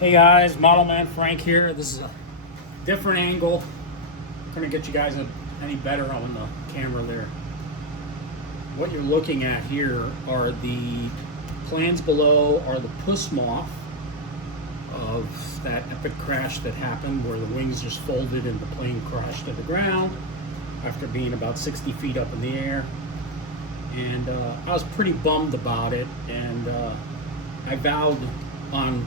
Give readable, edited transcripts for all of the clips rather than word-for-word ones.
Hey guys, Model Man Frank here. This is a different angle. I'm gonna get you guys any better on the camera there. What you're looking at here are the plans below are the Puss Moth of that epic crash that happened where the wings just folded and the plane crashed to the ground after being about 60 feet up in the air. And I was pretty bummed about it, and I vowed on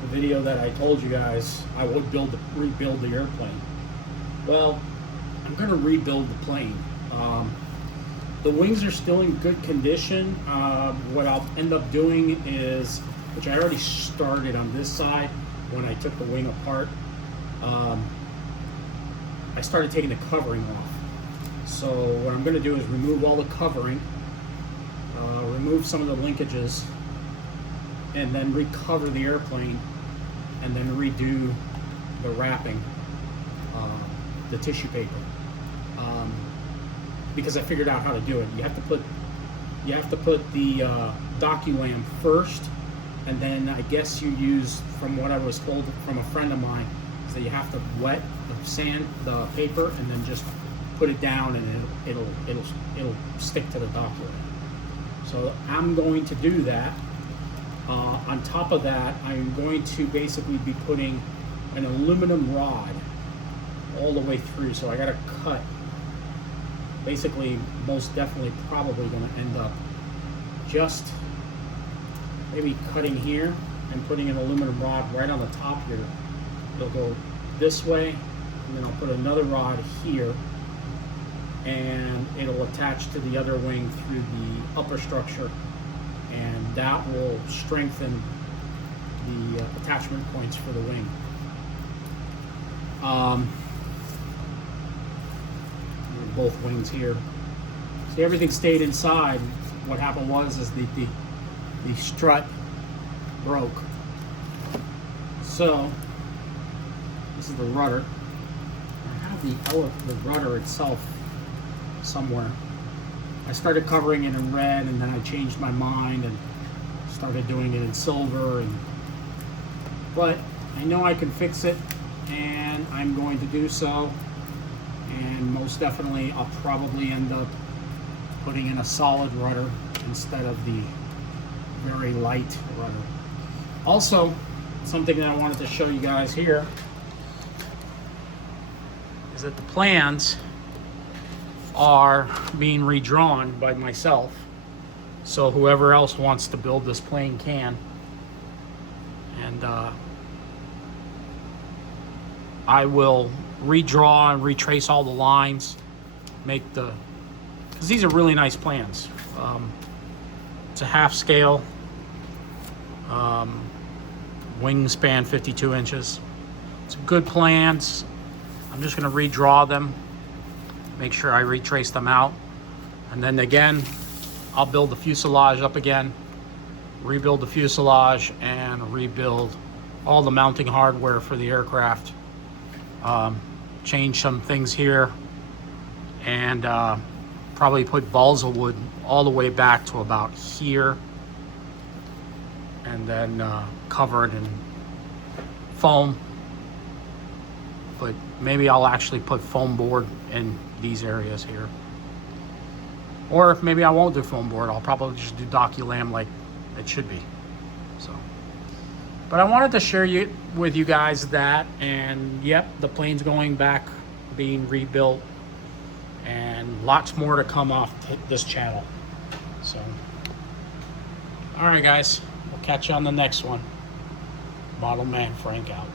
the video that I told you guys I would rebuild the airplane. Well, I'm going to rebuild the plane. The wings are still in good condition. What I'll end up doing is, which I already started on this side when I took the wing apart, I started taking the covering off. So what I'm going to do is remove all the covering, remove some of the linkages, and then recover the airplane, and then redo the wrapping, the tissue paper, because I figured out how to do it. You have to put the doculam first, and then I guess you use, from what I was told from a friend of mine, is that you have to wet the paper and then just put it down, and it'll stick to the doculam. So I'm going to do that. On top of that, I'm going to basically be putting an aluminum rod all the way through. So I got to cut, basically, most definitely probably going to end up just maybe cutting here and putting an aluminum rod right on the top here. It'll go this way, and then I'll put another rod here, and it'll attach to the other wing through the upper structure, and that will strengthen the attachment points for the wing. Both wings here. See, everything stayed inside. What happened was the strut broke. So this is the rudder. I have the rudder itself somewhere. I started covering it in red, and then I changed my mind and started doing it in silver. But I know I can fix it, and I'm going to do so. And most definitely, I'll probably end up putting in a solid rudder instead of the very light rudder. Also, something that I wanted to show you guys here is that the plans are being redrawn by myself, so whoever else wants to build this plane can. And I will redraw and retrace all the lines, because these are really nice plans. It's a half scale, wingspan 52 inches. It's good plans. I'm just going to redraw them, make sure I retrace them out, and then again I'll build the fuselage up again, rebuild the fuselage, and rebuild all the mounting hardware for the aircraft. Change some things here, and probably put balsa wood all the way back to about here, and then cover it in foam. But maybe I'll actually put foam board in these areas here. Or if maybe I won't do foam board, I'll probably just do doculam like it should be. So, but I wanted to share with you guys that, and yep, the plane's going back, being rebuilt, and lots more to come off this channel. So, all right guys, we'll catch you on the next one. Model Man Frank out.